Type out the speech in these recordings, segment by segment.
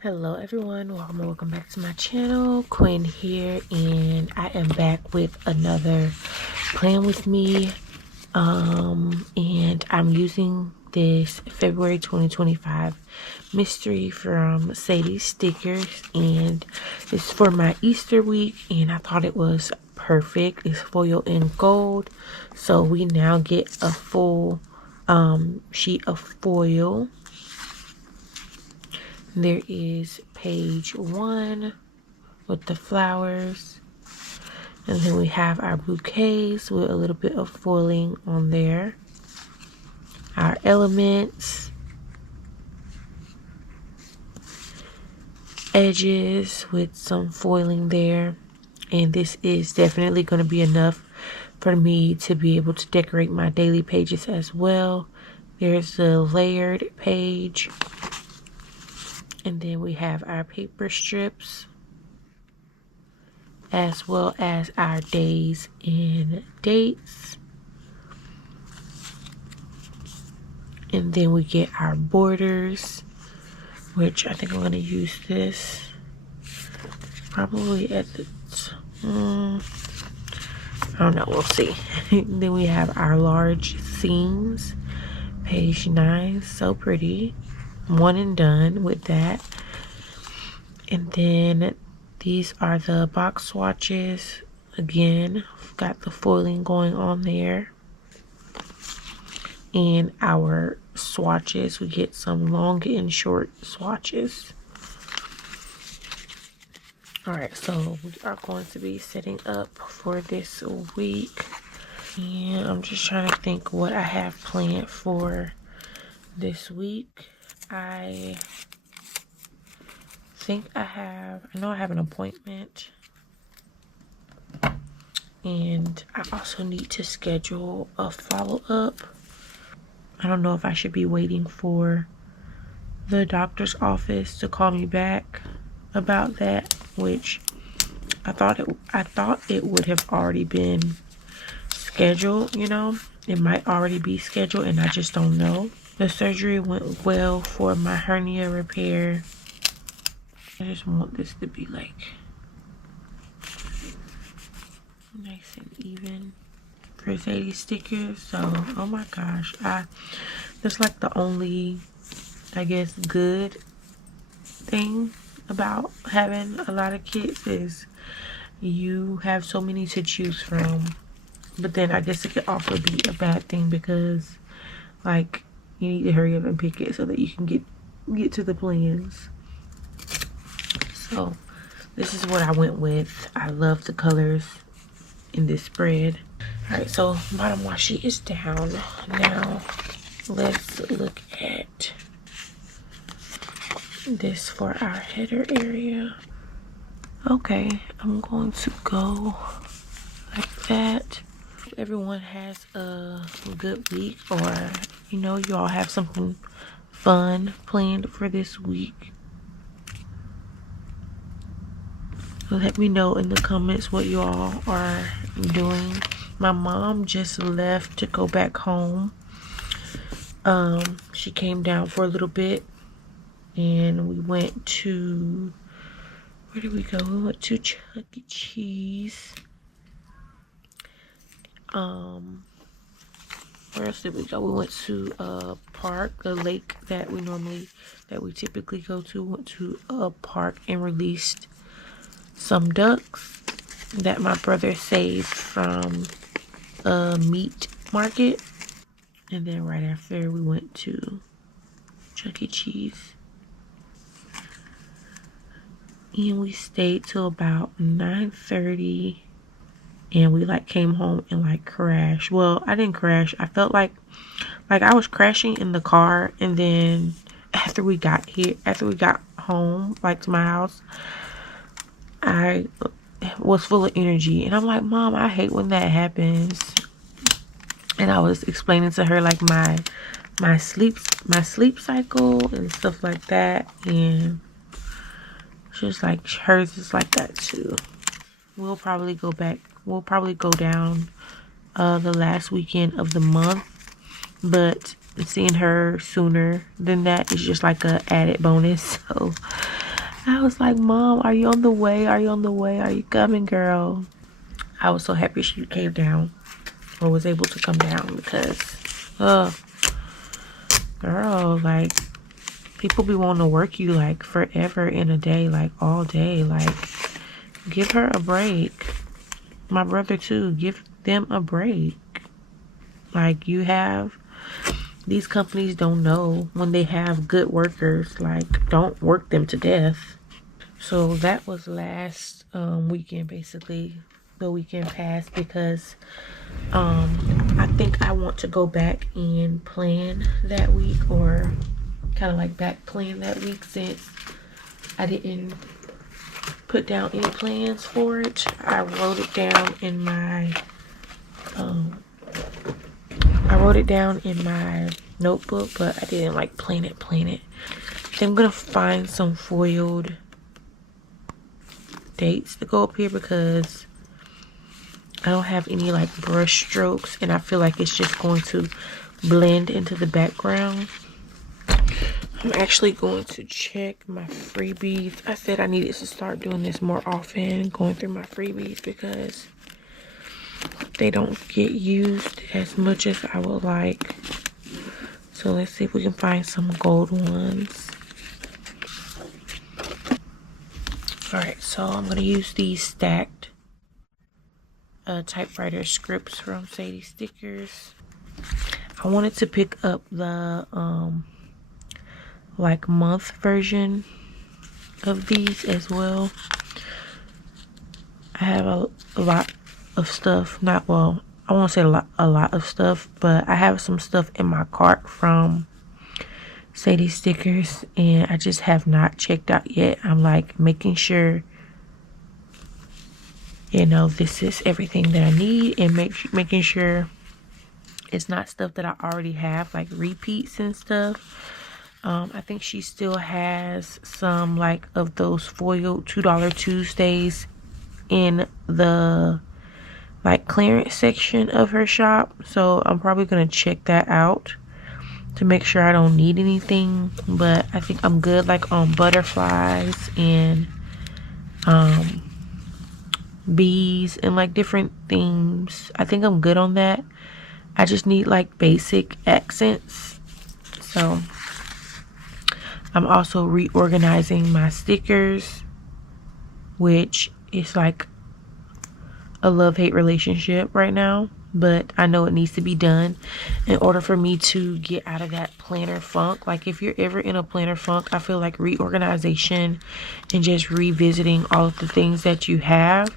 Hello everyone, welcome back to my channel. Quen here, and I am back with another plan with me. And I'm using this February 2025 mystery from Sadies stickers, and it's for my Easter week, and I thought it was perfect. It's foil in gold, so we now get a full sheet of foil. There is page 1 with the flowers, and then we have our bouquets with a little bit of foiling on there, our elements, edges with some foiling there, and this is definitely going to be enough for me to be able to decorate my daily pages as well. There's the layered page. And then we have our paper strips, as well as our days and dates. And then we get our borders, which I think I'm going to use this probably at the, I don't know, we'll see. Then we have our large seams, page 9, so pretty. One and done with that. And then these are the box swatches. Again, got the foiling going on there. And our swatches, we get some long and short swatches. Alright, so we are going to be setting up for this week. And I'm just trying to think what I have planned for this week. I know I have an appointment, and I also need to schedule a follow-up. I don't know if I should be waiting for the doctor's office to call me back about that, which I thought it would have already been scheduled, you know. It might already be scheduled and I just don't know. The surgery went well for my hernia repair. I just want this to be like nice and even for Zadie stickers. So, oh my gosh, that's like the only, I guess, good thing about having a lot of kids is you have so many to choose from. But then I guess it could also be a bad thing because, like, you need to hurry up and pick it so that you can get to the plans. So this is what I went with. I love the colors in this spread. Alright, so bottom washi is down. Now let's look at this for our header area. Okay, I'm going to go like that. Everyone has a good week, or you know, you all have something fun planned for this week. Let me know in the comments what you all are doing. My mom just left to go back home. She came down for a little bit, and we went to, where did we go? We went to Chuck E. Cheese. Where else did we go? We went to a park, a lake that we typically go to. Went to a park and released some ducks that my brother saved from a meat market. And then right after, we went to Chuck E. Cheese. And we stayed till about 9:30. And we like came home and like crashed. Well, I didn't crash. I felt like I was crashing in the car. And then after we got home, like to my house, I was full of energy. And I'm like, Mom, I hate when that happens. And I was explaining to her like my sleep cycle and stuff like that. And she was like, hers is like that too. We'll probably go down the last weekend of the month, but seeing her sooner than that is just like a added bonus. So I was like, Mom, are you on the way? Are you on the way? Are you coming, girl? I was so happy she came down or was able to come down because, girl, like, people be wanting to work you like forever in a day, like all day. Like, give her a break. My brother too, give them a break. Like, you have, these companies don't know when they have good workers. Like, don't work them to death. So that was last weekend, basically. The weekend passed because I think I want to go back and plan that week, or kind of like back plan that week, since I didn't put down any plans for it. I wrote it down in my notebook, but I didn't like plan it. Then I'm gonna find some foiled dates to go up here because I don't have any like brush strokes, and I feel like it's just going to blend into the background. I'm actually going to check my freebies. I said I needed to start doing this more often, going through my freebies, because they don't get used as much as I would like. So let's see if we can find some gold ones. Alright, so I'm going to use these stacked typewriter scripts from Sadies stickers. I wanted to pick up the like month version of these as well. I have a lot of stuff, I won't say a lot of stuff, but I have some stuff in my cart from Sadie stickers, and I just have not checked out yet. I'm like making sure, you know, this is everything that I need, and making sure it's not stuff that I already have, like repeats and stuff. I think she still has some like of those foiled $2 Tuesdays in the like clearance section of her shop, so I'm probably gonna check that out to make sure I don't need anything. But I think I'm good like on butterflies and bees and like different themes. I think I'm good on that. I just need like basic accents. So I'm also reorganizing my stickers, which is like a love-hate relationship right now, but I know it needs to be done in order for me to get out of that planner funk. Like, if you're ever in a planner funk, I feel like reorganization and just revisiting all of the things that you have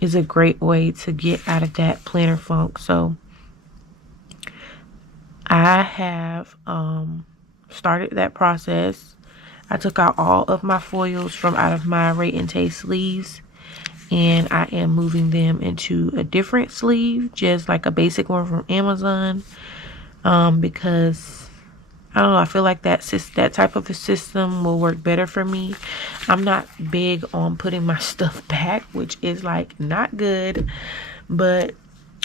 is a great way to get out of that planner funk. So I have started that process. I took out all of my foils from out of my Rate and Taste sleeves, and I am moving them into a different sleeve, just like a basic one from Amazon, because I don't know, I feel like that type of a system will work better for me. I'm not big on putting my stuff back, which is like not good, but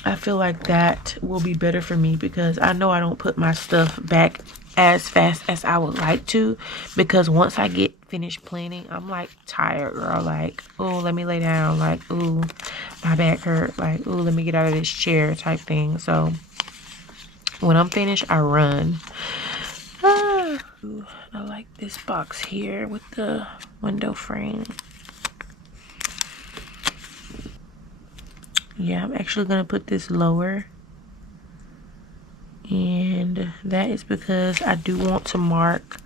I feel like that will be better for me because I know I don't put my stuff back as fast as I would like to, because once I get finished planning, I'm like tired, girl. Like, oh, let me lay down. Like, ooh, my back hurt. Like, ooh, let me get out of this chair type thing. So when I'm finished, I run. Ooh, I like this box here with the window frame. Yeah, I'm actually gonna put this lower, and that is because I do want to mark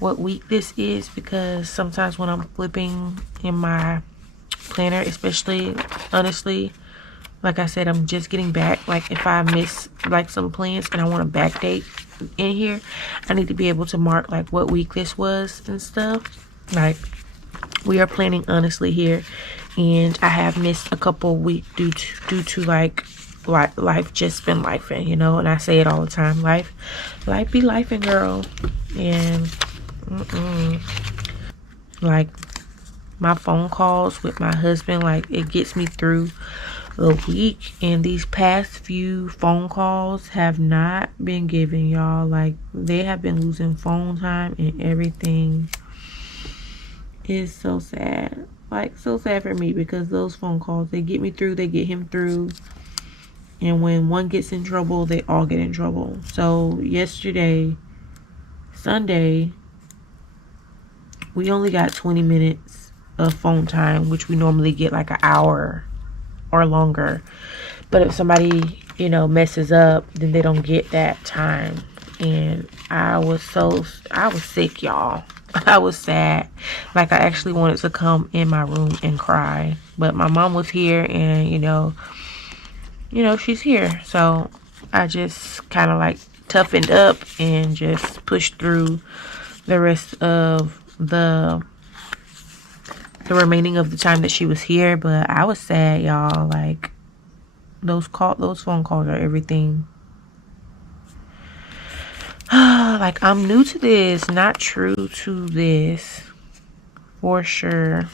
what week this is, because sometimes when I'm flipping in my planner, especially, honestly, like I said, I'm just getting back. Like, if I miss like some plans and I want to backdate in here, I need to be able to mark like what week this was and stuff. Like, we are planning honestly here, and I have missed a couple weeks due to like life just been lifing, you know. And I say it all the time, life be lifing, girl. And like, my phone calls with my husband, like, it gets me through the week, and these past few phone calls have not been given, y'all. Like, they have been losing phone time and everything. is so sad. Like, so sad for me, because those phone calls, they get me through, they get him through. And when one gets in trouble, they all get in trouble. So yesterday, Sunday, we only got 20 minutes of phone time, which we normally get like an hour or longer. But if somebody, you know, messes up, then they don't get that time. And I was sick, y'all. I was sad. Like, I actually wanted to come in my room and cry. But my mom was here, and you know, she's here. So I just kind of like toughened up and just pushed through the rest of the remaining of the time that she was here. But I was sad, y'all. Like, those phone calls are everything. Like, I'm new to this, not true to this, for sure.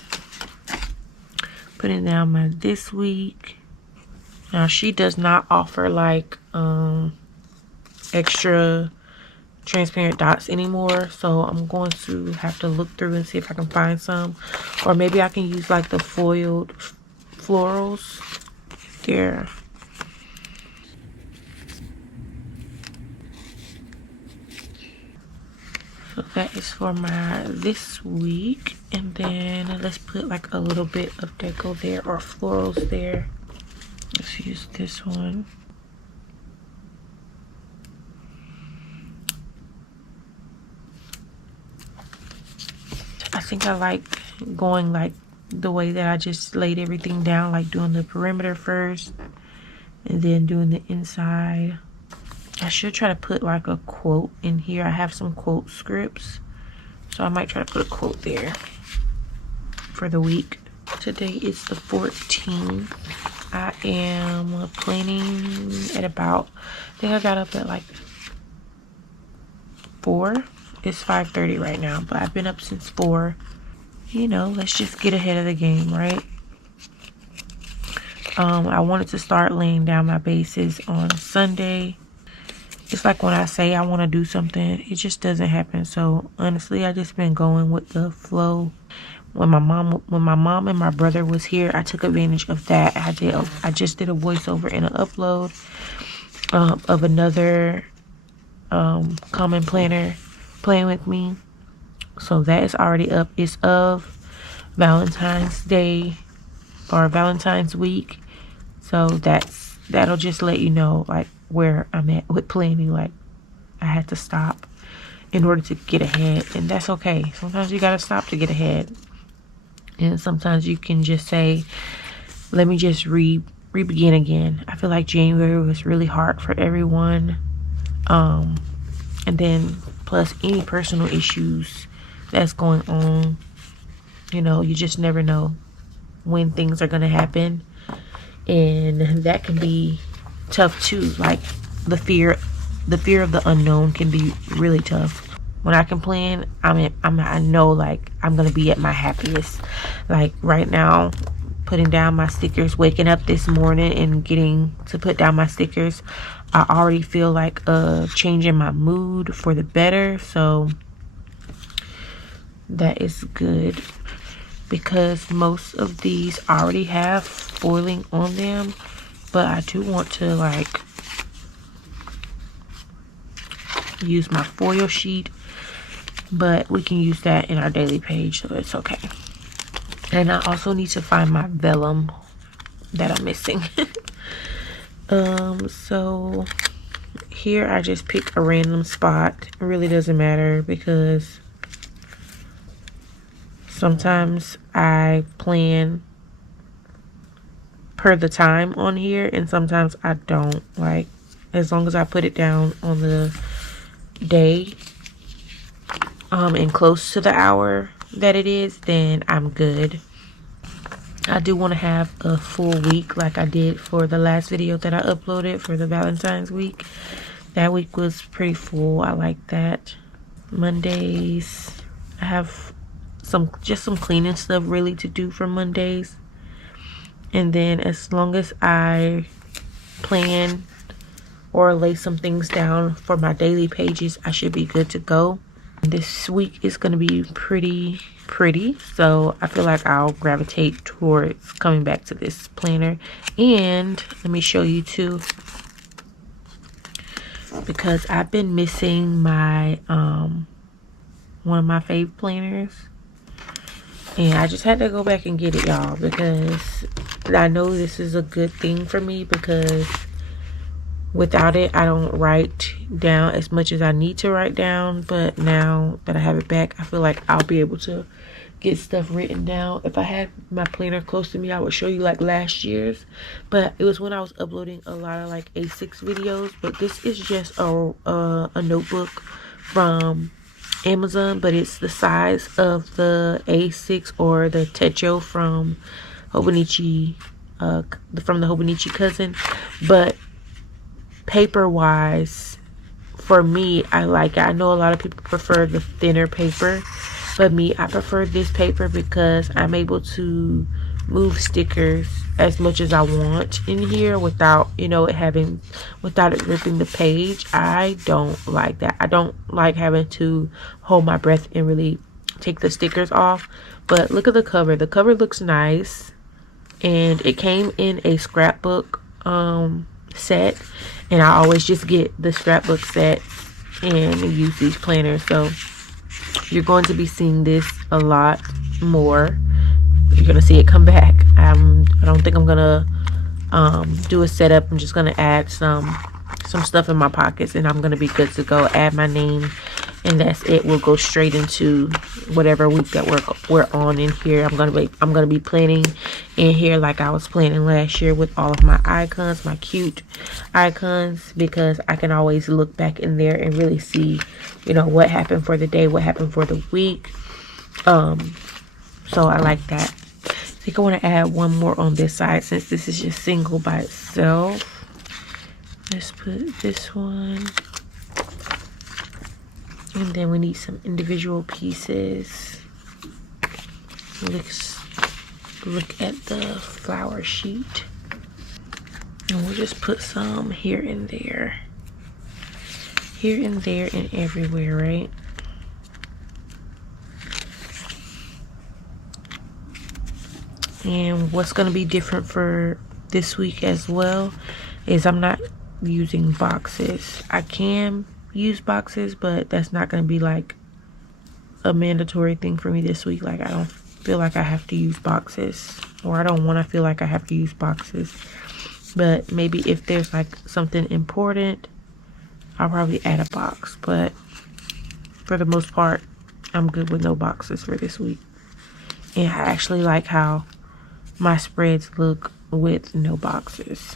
Putting down my this week. Now, she does not offer like extra transparent dots anymore, so I'm going to have to look through and see if I can find some, or maybe I can use like the foiled florals there. So that is for my this week. And then let's put like a little bit of deco there, or florals there. Let's use this one. I think I like going like the way that I just laid everything down, like doing the perimeter first and then doing the inside. I should try to put like a quote in here. I have some quote scripts, so I might try to put a quote there for the week. Today is the 14th. I am planning at about, I think I got up at like 4. It's 5:30 right now, but I've been up since 4. You know, let's just get ahead of the game, right? I wanted to start laying down my bases on Sunday. It's like when I say I want to do something, it just doesn't happen. So honestly, I just been going with the flow. When my mom and my brother was here, I took advantage of that. I just did a voiceover and an upload of another common planner playing with me. So that is already up. It's of Valentine's Day or Valentine's week. So that'll just let you know like where I'm at with planning. Like, I had to stop in order to get ahead, and that's okay. Sometimes you gotta stop to get ahead, and sometimes you can just say, let me just re-begin again. I feel like January was really hard for everyone, and then plus any personal issues that's going on. You know, you just never know when things are gonna happen, and that can be tough too. Like, the fear of the unknown can be really tough. When I can plan, I know like I'm gonna be at my happiest. Like right now, putting down my stickers, waking up this morning and getting to put down my stickers, I already feel like a change in my mood for the better. So that is good, because most of these already have foiling on them, but I do want to like use my foil sheet, but we can use that in our daily page, so it's okay. And I also need to find my vellum that I'm missing. So here I just pick a random spot. It really doesn't matter, because sometimes I plan per the time on here, and sometimes I don't. Like, as long as I put it down on the day and close to the hour that it is, then I'm good. I do want to have a full week like I did for the last video that I uploaded for the Valentine's week. That week was pretty full. I like that. Mondays, I have some cleaning stuff really to do for Mondays. And then as long as I plan or lay some things down for my daily pages, I should be good to go. This week is going to be pretty, so I feel like I'll gravitate towards coming back to this planner. And let me show you too, because I've been missing my one of my fave planners, and I just had to go back and get it, y'all, because I know this is a good thing for me, because without it I don't write down as much as I need to write down. But now that I have it back, I feel like I'll be able to get stuff written down. If I had my planner close to me, I would show you like last year's, but it was when I was uploading a lot of like A6 videos. But this is just a notebook from Amazon, but it's the size of the A6 or the Techo from Hobonichi, from the Hobonichi cousin. But paper wise, for me, I like it. I know a lot of people prefer the thinner paper, but me, I prefer this paper because I'm able to move stickers as much as I want in here without, you know, without it ripping the page. I don't like that. I don't like having to hold my breath and really take the stickers off. But look at the cover. The cover looks nice, and it came in a scrapbook set, and I always just get the scrapbook set and use these planners. So you're going to be seeing this a lot more. You're gonna see it come back. I don't think I'm gonna do a setup. I'm just gonna add some stuff in my pockets, and I'm gonna be good to go. Add my name, and that's it. We'll go straight into whatever week that we're on in here. I'm gonna be planning in here like I was planning last year, with all of my icons, my cute icons, because I can always look back in there and really see, you know, what happened for the day, what happened for the week. So I like that. I think I want to add one more on this side, since this is just single by itself. Let's put this one, and then we need some individual pieces. Let's look at the flower sheet, and we'll just put some here and there, and everywhere, right? And what's going to be different for this week as well is I'm not using boxes. I can use boxes, but that's not going to be like a mandatory thing for me this week. Like, I don't feel like I have to use boxes, or I don't want to feel like I have to use boxes. But maybe if there's like something important, I'll probably add a box. But for the most part, I'm good with no boxes for this week. And I actually like how my spreads look with no boxes.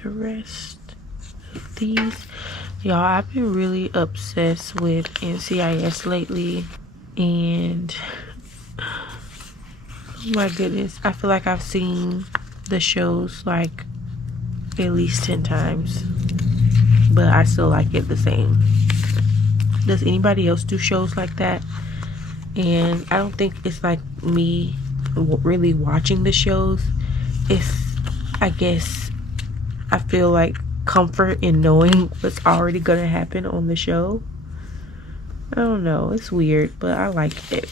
The rest of these, y'all, I've been really obsessed with NCIS lately, and oh my goodness, I feel like I've seen the shows like at least 10 times, but I still like it the same. Does anybody else do shows like that? And I don't think it's like me really watching the shows. It's, I guess, I feel like comfort in knowing what's already gonna happen on the show. I don't know, it's weird, but I like it.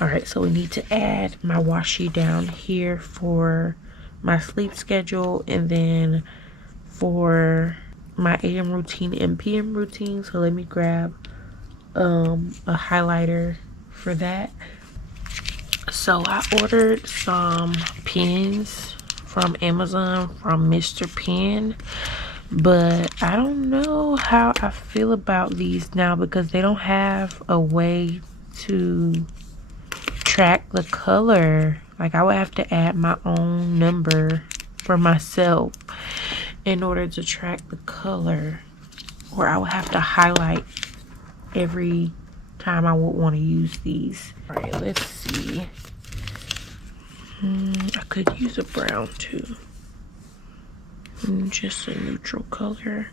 Alright, so we need to add my washi down here for my sleep schedule, and then for my AM routine and PM routine. So let me grab a highlighter for that. So I ordered some pens from Amazon from Mr. Pen, but I don't know how I feel about these now, because they don't have a way to track the color. Like, I would have to add my own number for myself in order to track the color, or I would have to highlight every time I would want to use these. All right, let's see. I could use a brown too. Just a neutral color.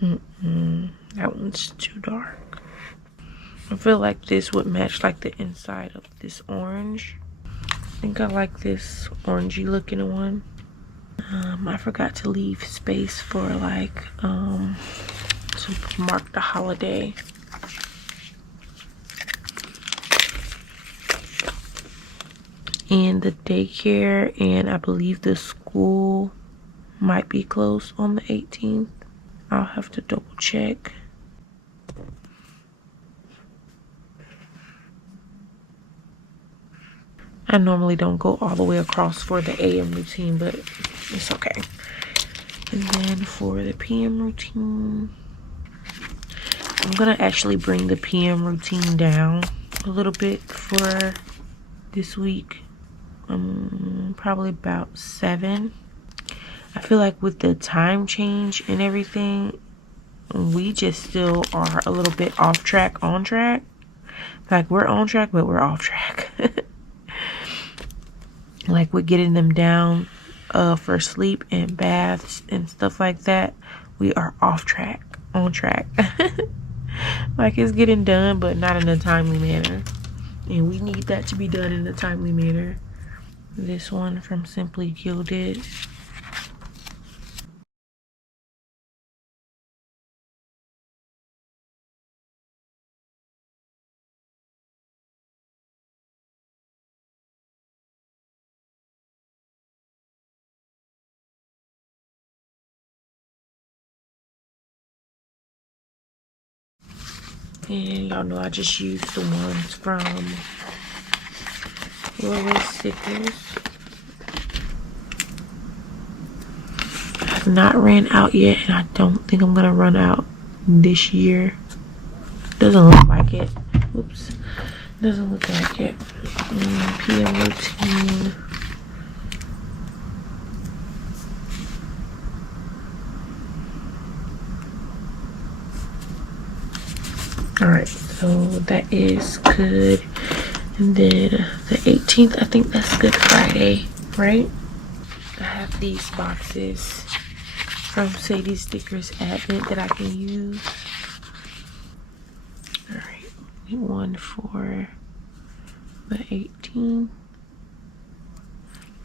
That one's too dark. I feel like this would match like the inside of this orange. think I like this orangey looking one. I forgot to leave space for like to mark the holiday. And the daycare and I believe the school might be closed on the 18th. I'll have to double check. I normally don't go all the way across for the AM routine, but it's okay. And then for the PM routine, I'm gonna actually bring the PM routine down a little bit for this week. Probably about 7. I feel like with the time change and everything, we just still are a little bit off track, on track. Like we're on track, but we're off track. Like we're getting them down for sleep and baths and stuff like that. We are off track, on track. Like it's getting done, but not in a timely manner. And we need that to be done in a timely manner. This one from Simply Gilded. And y'all know I just used the ones from Roller Stickers. I have not ran out yet, and I don't think I'm gonna run out this year. Doesn't look like it. Oops. Doesn't look like it. PM routine. Alright, so that is good. And then the 18th, I think that's Good Friday, right? I have these boxes from Sadies Stickers Advent that I can use. Alright, one for the 18th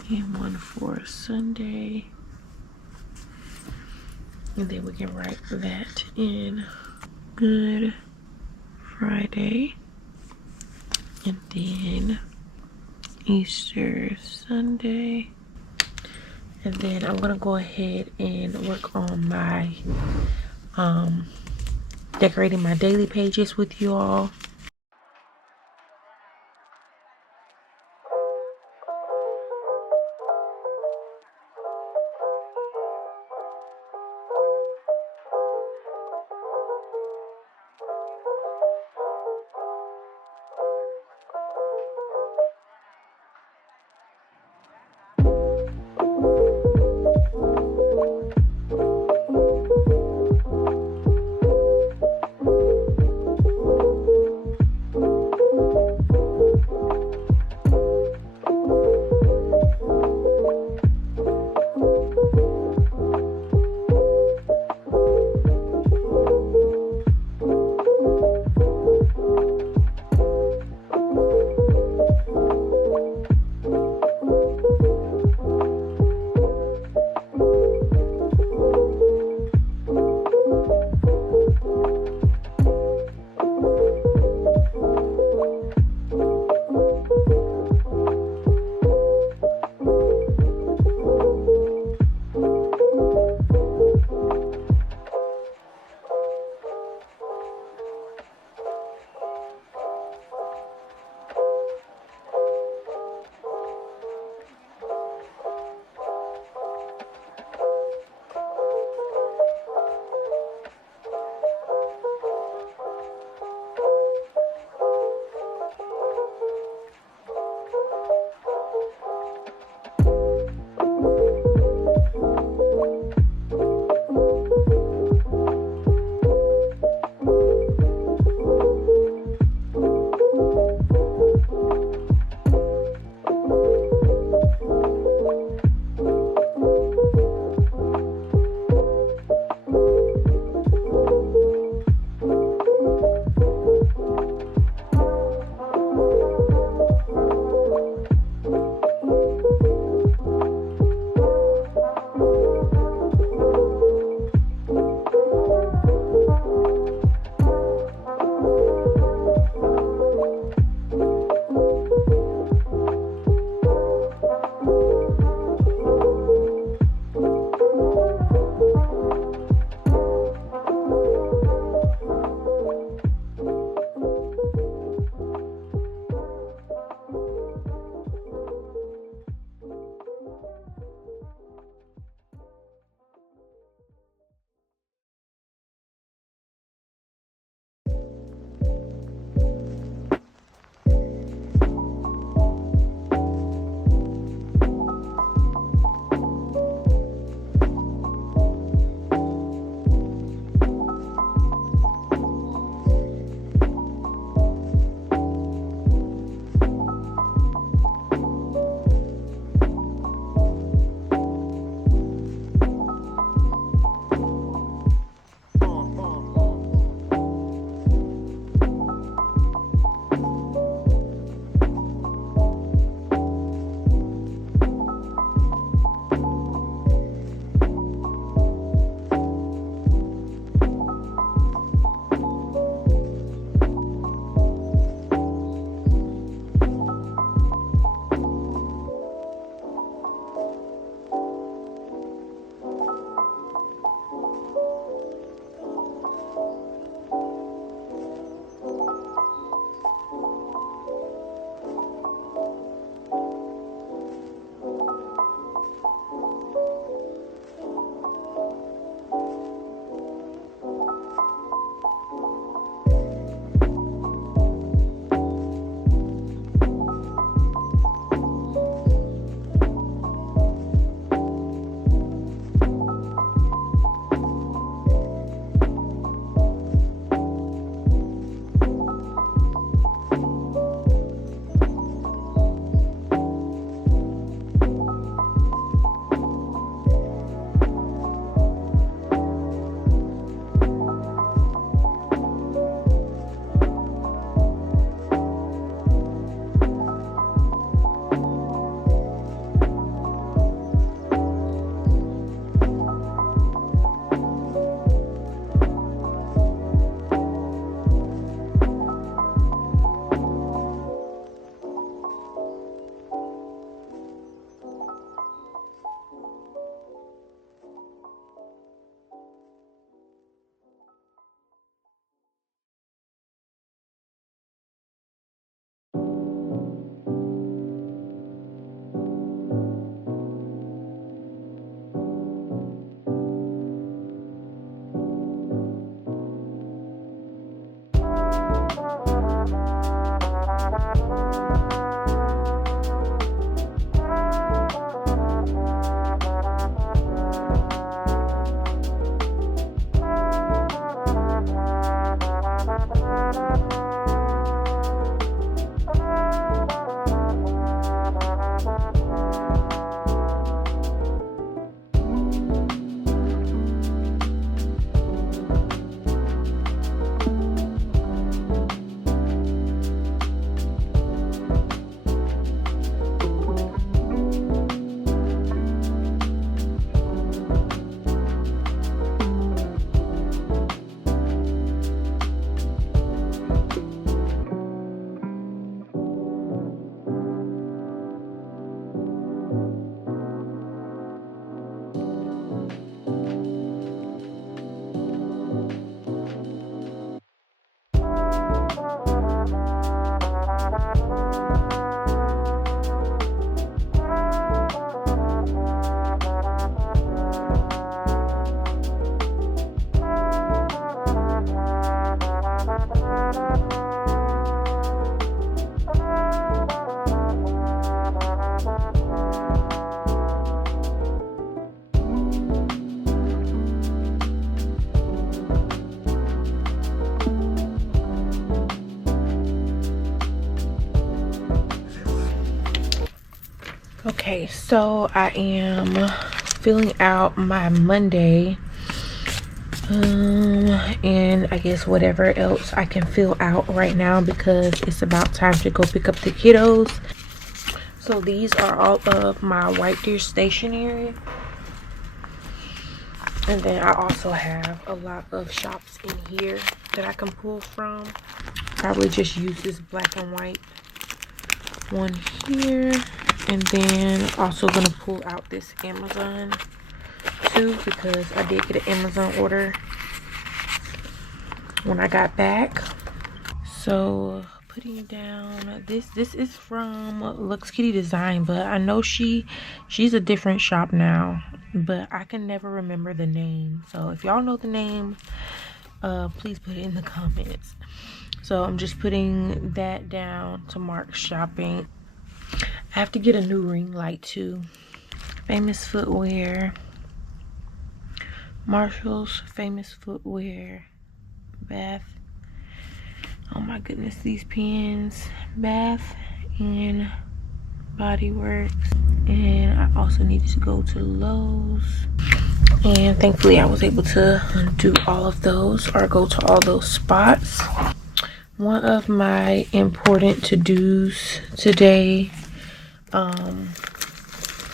and one for Sunday. And then we can write that in Good Friday. And then Easter Sunday. And then I'm gonna go ahead and work on my decorating my daily pages with you all. Okay, so I am filling out my Monday, and I guess whatever else I can fill out right now because it's about time to go pick up the kiddos. So these are all of my White Deer stationery, and then I also have a lot of shops in here that I can pull from. Probably just use this black and white one here, and then also gonna pull out this Amazon too because I did get an Amazon order when I got back. So putting down this is from Lux Kitty Design, but I know she's a different shop now, but I can never remember the name. So if y'all know the name, please put it in the comments. So I'm just putting that down to mark shopping. I have to get a new ring light too. Famous Footwear, Marshall's, Famous Footwear, Bath. Oh my goodness, these pens, Bath and Body Works. And I also needed to go to Lowe's, and thankfully I was able to do all of those, or go to all those spots. One of my important to-dos today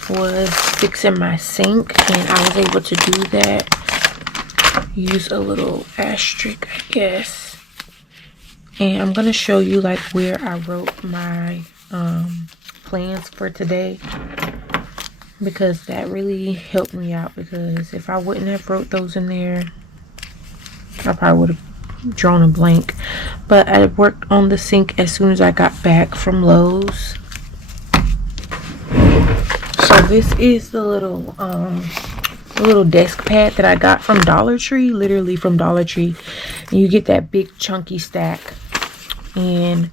was fixing my sink, and I was able to do that. Use a little asterisk, I guess. And I'm gonna show you like where I wrote my plans for today, because that really helped me out, because if I wouldn't have wrote those in there, I probably would have drawn a blank. But I worked on the sink as soon as I got back from Lowe's. So this is the little desk pad that I got from Dollar Tree, literally from Dollar Tree. And you get that big chunky stack, and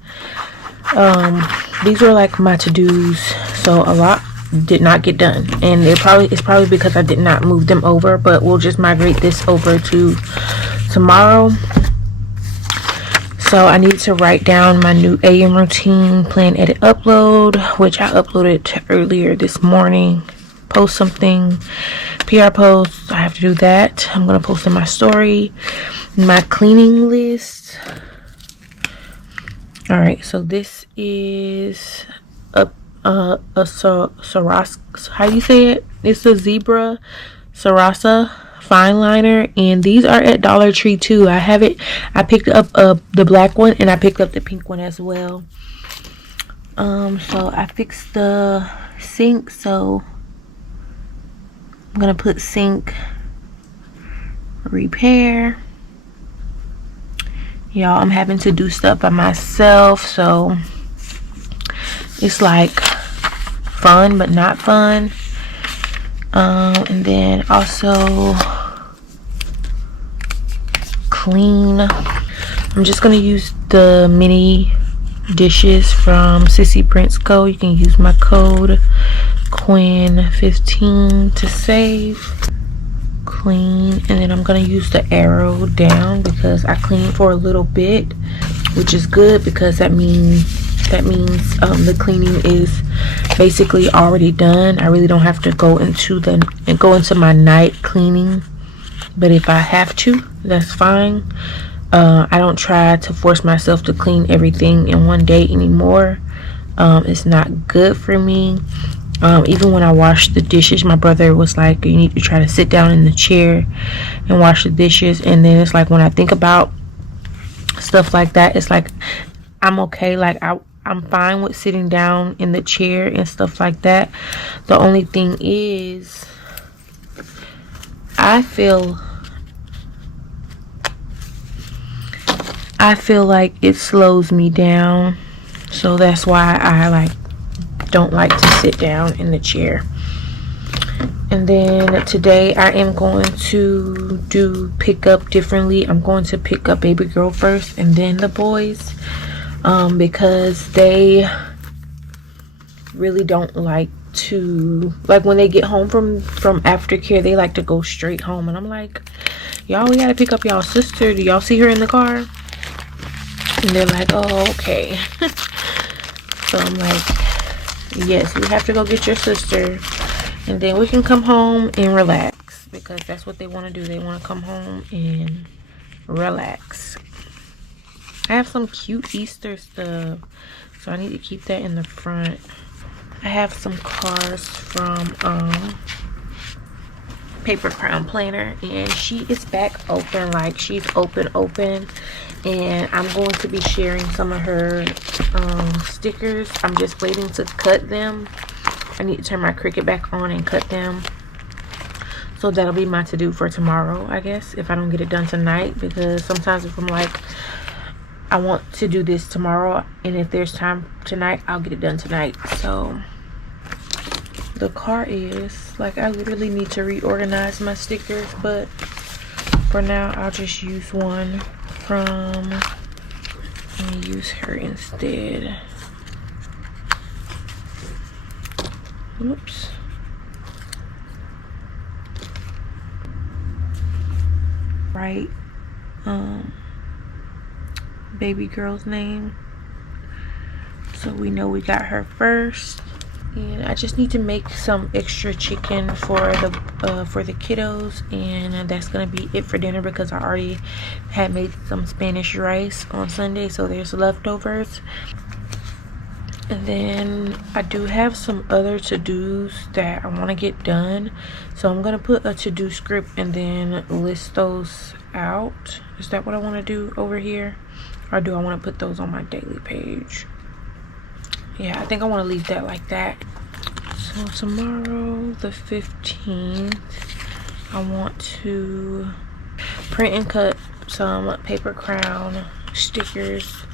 these were like my to-dos, so a lot did not get done, and it's probably because I did not move them over, but we'll just migrate this over to tomorrow. So I need to write down my new AM routine, plan, edit, upload, which I uploaded earlier this morning. Post something, PR post, I have to do that. I'm gonna post in my story, my cleaning list. All right, so this is a Sarasa, how you say it? It's a zebra Sarasa fine liner, and these are at Dollar Tree too. I picked up the black one, and I picked up the pink one as well. So I fixed the sink, so I'm gonna put sink repair. Y'all, I'm having to do stuff by myself, so it's like fun but not fun. And then also clean. I'm just gonna use the mini dishes from Sissy Prince Co. You can use my code Quen15 to save. Clean, and then I'm gonna use the arrow down because I cleaned for a little bit, which is good because that means the cleaning is basically already done. I really don't have to go into my night cleaning, but if I have to, that's fine. I don't try to force myself to clean everything in one day anymore. It's not good for me. Even when I washed the dishes, my brother was like, you need to try to sit down in the chair and wash the dishes. And then it's like, when I think about stuff like that, it's like I'm okay. Like I'm fine with sitting down in the chair and stuff like that. The only thing is, I feel like it slows me down, so that's why I don't like to sit down in the chair. And then today I am going to do pickup differently. I'm going to pick up baby girl first and then the boys, because they really don't like to, when they get home from aftercare, they like to go straight home, and I'm like, y'all, we gotta pick up y'all sister. Do y'all see her in the car? And they're like, oh, okay. So I'm like, Yes, you have to go get your sister, and then we can come home and relax, because that's what they want to do. They want to come home and relax. I have some cute Easter stuff, so I need to keep that in the front. I have some cards from Paper Crown Planner, and she is back open. Like, she's open, and I'm going to be sharing some of her stickers. I'm just waiting to cut them. I need to turn my Cricut back on and cut them. So that'll be my to-do for tomorrow, I guess, if I don't get it done tonight, because sometimes if I'm like, I want to do this tomorrow, and if there's time tonight, I'll get it done tonight. So the car is like, I literally need to reorganize my stickers, but for now I'll just use one from, let me use her instead. Oops. Right, baby girl's name, so we know we got her first. And I just need to make some extra chicken for the kiddos, and that's gonna be it for dinner, because I already had made some Spanish rice on Sunday, so there's leftovers. And then I do have some other to-dos that I want to get done, so I'm gonna put a to-do script and then list those out. Is that what I want to do over here, or do I want to put those on my daily page? Yeah, I think I want to leave that like that. So tomorrow, the 15th, I want to print and cut some Paper Crown stickers,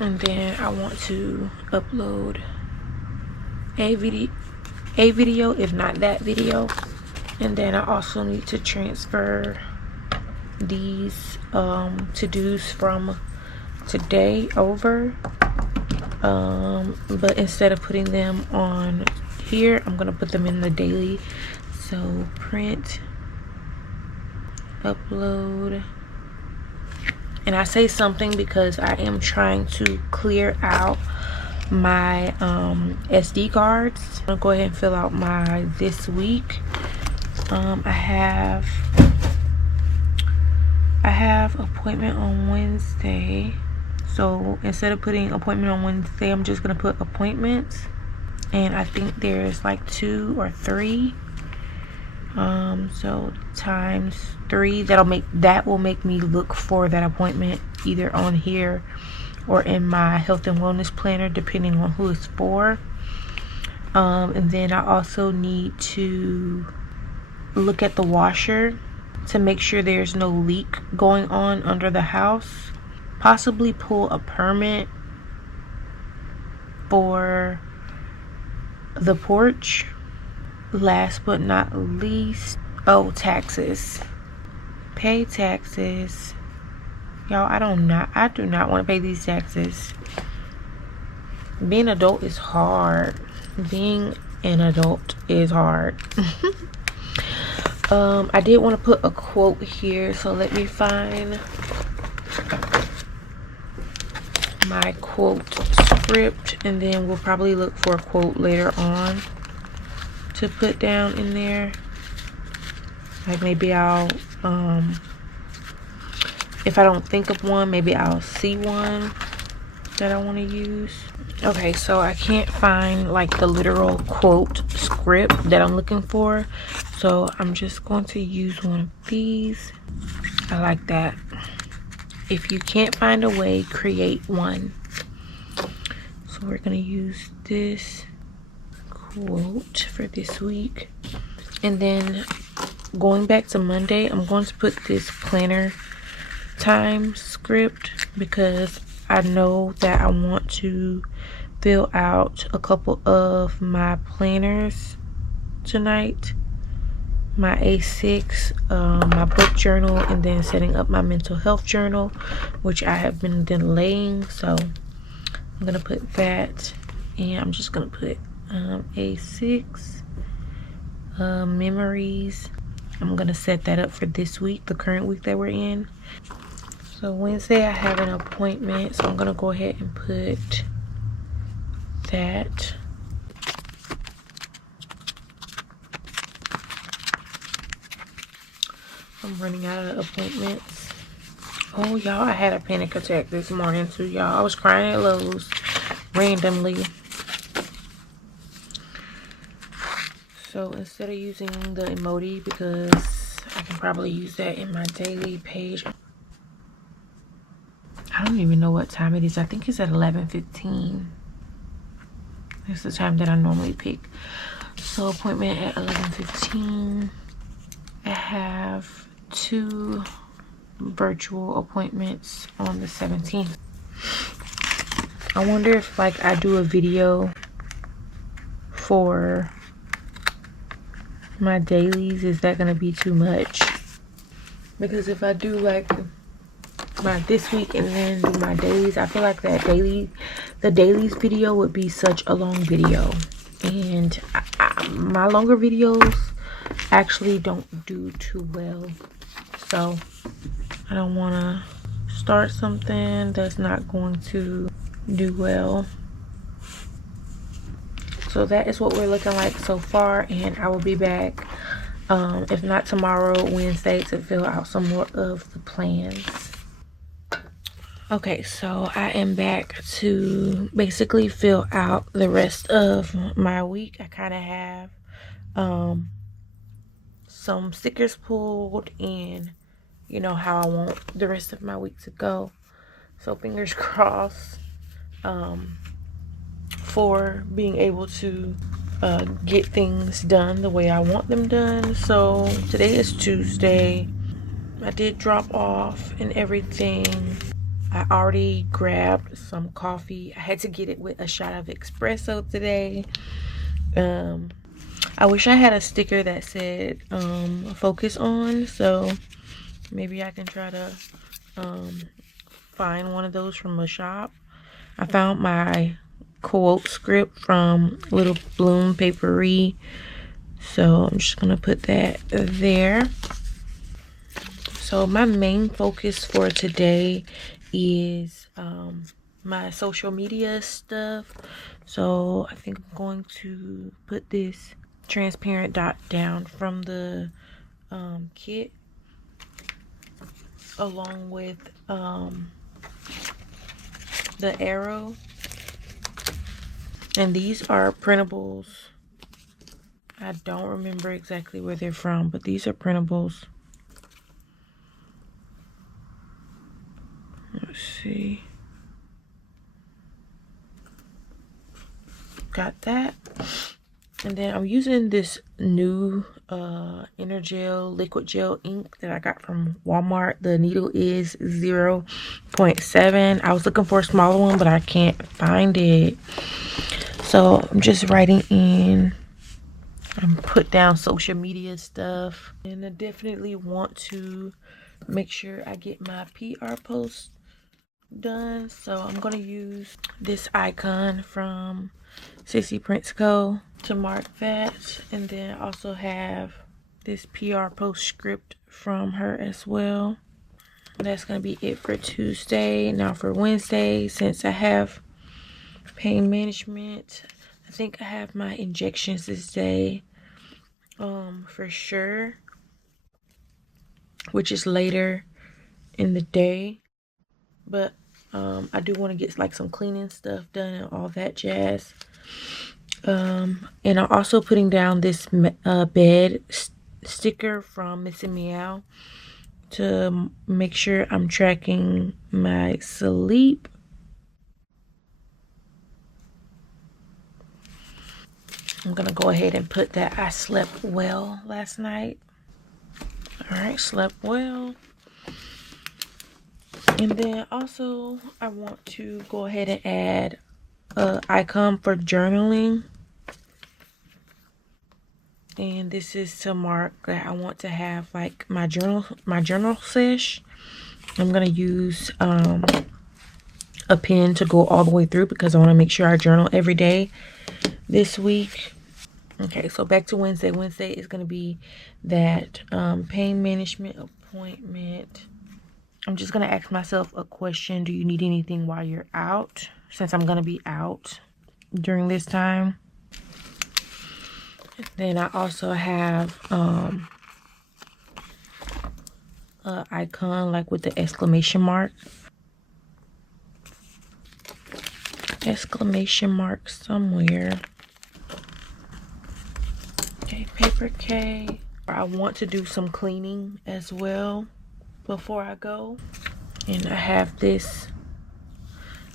and then I want to upload a video, if not that video. And then I also need to transfer these to-dos from today over, but instead of putting them on here, I'm gonna put them in the daily. So print, upload, and I say something because I am trying to clear out my SD cards. I'm gonna go ahead and fill out my this week. I have appointment on Wednesday, so instead of putting appointment on Wednesday, I'm just gonna put appointments, and I think there's like 2 or 3, so times 3. That will make me look for that appointment either on here or in my health and wellness planner, depending on who it's for. And then I also need to look at the washer to make sure there's no leak going on under the house. Possibly pull a permit for the porch. Last but not least, taxes. Pay taxes. Y'all, I do not want to pay these taxes. Being an adult is hard. Being an adult is hard. I did want to put a quote here, so let me find my quote script, and then we'll probably look for a quote later on to put down in there. Like, maybe I'll if I don't think of one, maybe I'll see one that I want to use. Okay, so I can't find like the literal quote script that I'm looking for, so I'm just going to use one of these. I like that. If you can't find a way, create one. So we're gonna use this quote for this week, and then going back to Monday, I'm going to put this planner time script, because I know that I want to fill out a couple of my planners tonight. My A6, my book journal, and then setting up my mental health journal, which I have been delaying. So I'm gonna put that, and I'm just gonna put A6 memories. I'm gonna set that up for this week, the current week that we're in. So Wednesday I have an appointment, so I'm gonna go ahead and put that. I'm running out of appointments. Oh, y'all, I had a panic attack this morning too, y'all. I was crying at Lowe's randomly. So instead of using the emoji, because I can probably use that in my daily page. I don't even know what time it is. I think it's at 11:15. That's the time that I normally pick. So appointment at 11:15. I have 2 virtual appointments on the 17th. I wonder if like I do a video for my dailies, is that gonna be too much? Because if I do like my this week and then do my dailies, I feel like the dailies video would be such a long video, and my longer videos actually don't do too well, so I don't want to start something that's not going to do well. So that is what we're looking like so far, and I will be back if not tomorrow, Wednesday, to fill out some more of the plans. Okay, so I am back to basically fill out the rest of my week. I kind of have some stickers pulled, and you know how I want the rest of my week to go. So fingers crossed for being able to get things done the way I want them done. So today is Tuesday. I did drop off and everything. I already grabbed some coffee. I had to get it with a shot of espresso today. I wish I had a sticker that said focus on, so maybe I can try to find one of those from a shop. I found my quote script from Little Bloom Papery, so I'm just gonna put that there. So my main focus for today is my social media stuff. So I think I'm going to put this transparent dot down from the kit, along with the arrow. And these are printables. I don't remember exactly where they're from, but these are printables. Let's see. Got that. And then I'm using this new Energel liquid gel ink that I got from Walmart. The needle is 0.7. I was looking for a smaller one, but I can't find it. So I'm just writing in and put down social media stuff. And I definitely want to make sure I get my PR post done. So I'm going to use this icon from Sissy Prince Co. to mark that. And then I also have this PR post script from her as well. That's going to be it for Tuesday. Now for Wednesday, since I have pain management, I think I have my injections this day for sure, which is later in the day, but I do want to get like some cleaning stuff done and all that jazz. And I'm also putting down this bed sticker from Missy Meow to make sure I'm tracking my sleep. I'm gonna go ahead and put that I slept well last night. All right, slept well. And then also I want to go ahead and add an icon for journaling. And this is to mark that I want to have like my journal sesh. I'm gonna use a pen to go all the way through because I want to make sure I journal every day this week. Okay, so back to Wednesday. Wednesday is going to be that pain management appointment. I'm just going to ask myself a question. Do you need anything while you're out? Since I'm going to be out during this time. Then I also have icon like with the exclamation mark. Exclamation mark somewhere. Okay, PaperKay. I want to do some cleaning as well before I go. And I have this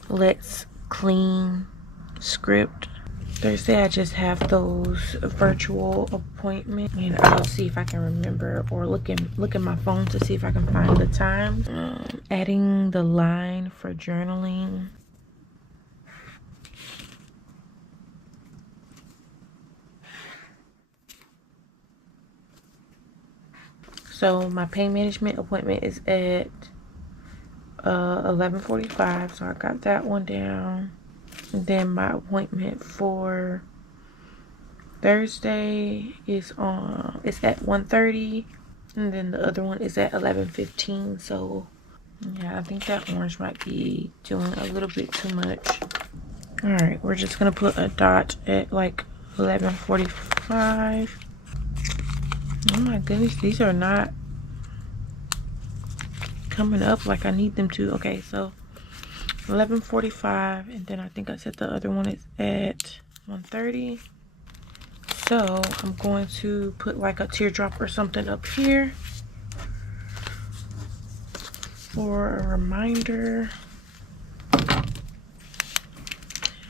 Let's Clean script. Thursday I just have those virtual appointments, and I'll see if I can remember or look at my phone to see if I can find the time. Adding the line for journaling. So my pain management appointment is at 11:45, so I got that one down. And then my appointment for Thursday is at 1:30, and then the other one is at 11:15. So yeah, I think that orange might be doing a little bit too much. All right, we're just gonna put a dot at like 11:45. Oh my goodness, these are not coming up like I need them to. Okay, so 11:45, and then I think I said the other one is at 1:30. So I'm going to put like a teardrop or something up here for a reminder.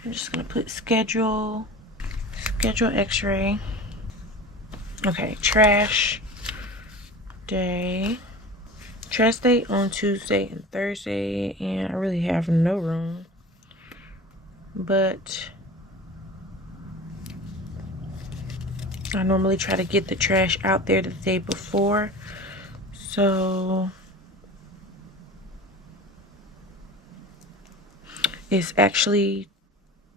I'm just gonna put schedule x-ray. Okay, trash day on Tuesday and Thursday, and I really have no room, but I normally try to get the trash out there the day before, so it's actually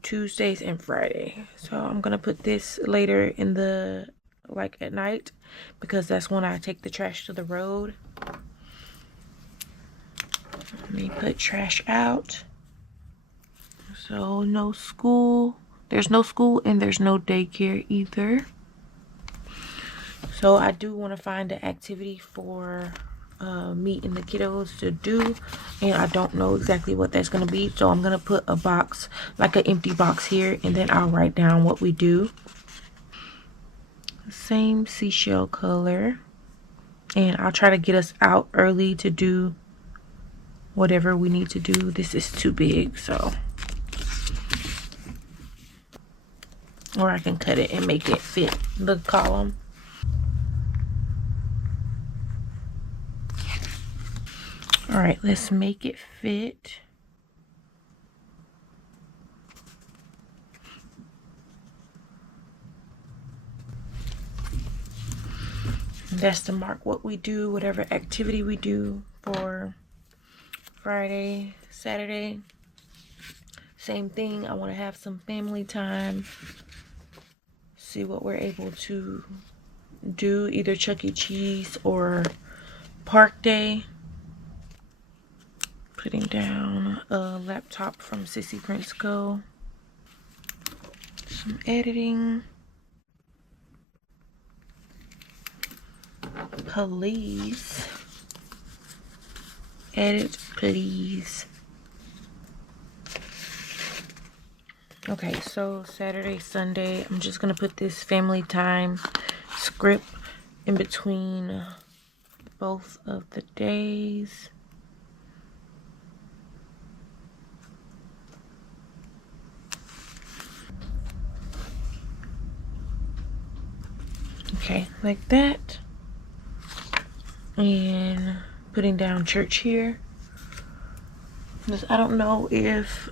Tuesdays and Friday. So I'm gonna put this later in the like at night, because that's when I take the trash to the road. Let me put trash out. So no school. There's no school and there's no daycare either. So I do want to find an activity for me and the kiddos to do, and I don't know exactly what that's going to be. So I'm going to put a box, like an empty box here, and then I'll write down what we do. Same seashell color, and I'll try to get us out early to do whatever we need to do. This is too big, so, or I can cut it and make it fit the column. All right, let's make it fit. That's to mark what we do, whatever activity we do for Friday, Saturday. Same thing, I want to have some family time. See what we're able to do, either Chuck E. Cheese or park day. Putting down a laptop from Sissy Prince Co. Some editing. Please. Edit, please. Okay, so Saturday, Sunday, I'm just gonna put this family time script in between both of the days. Okay, like that. And putting down church here. I don't know if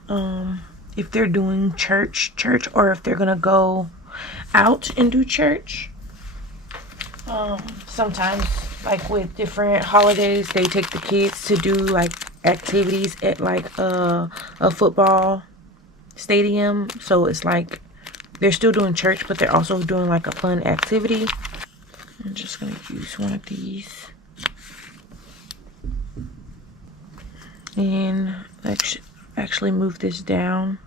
they're doing church or if they're gonna go out and do church. Sometimes, like with different holidays, they take the kids to do like activities at like a football stadium. So it's like they're still doing church, but they're also doing like a fun activity. I'm just gonna use one of these. And actually move this down.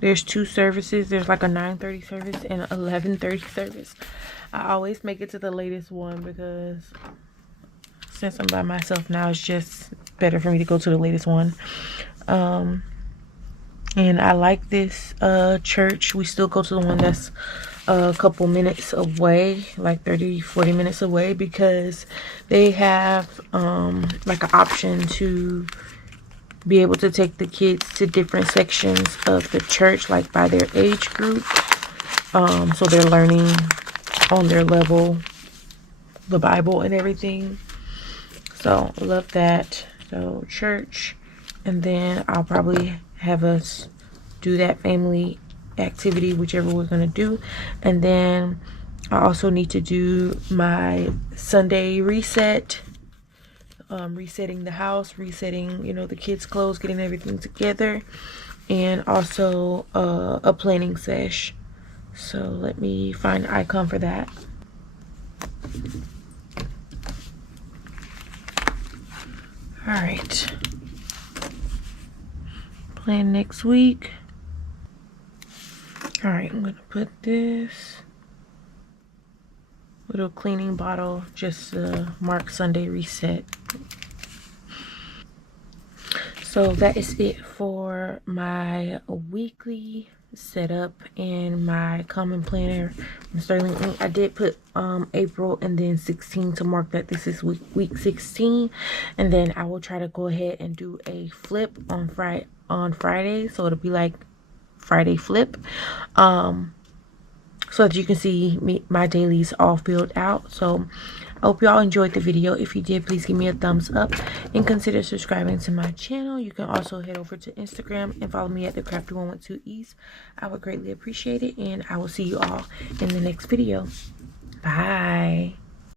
There's two services. There's like a 9:30 service and an 11:30 service. I always make it to the latest one because since I'm by myself now, it's just better for me to go to the latest one. And I like this church. We still go to the one that's a couple minutes away, like 30-40 minutes away, because they have like an option to be able to take the kids to different sections of the church, like by their age group, so they're learning on their level the Bible and everything. So I love that. So church, and then I'll probably have us do that family activity, whichever we're gonna do. And then I also need to do my Sunday reset, resetting the house, resetting, you know, the kids' clothes, getting everything together, and also a planning sesh. So let me find an icon for that. All right, plan next week. All right, I'm gonna put this little cleaning bottle, just mark Sunday reset. So that is it for my weekly setup and my common planner from Sterlingink. I did put April and then 16 to mark that this is week 16, and then I will try to go ahead and do a flip on Friday, so it'll be like Friday flip, so that you can see my dailies all filled out. So I hope y'all enjoyed the video. If you did, please give me a thumbs up and consider subscribing to my channel. You can also head over to Instagram and follow me at the Crafty112East. I would greatly appreciate it, and I will see you all in the next video. Bye.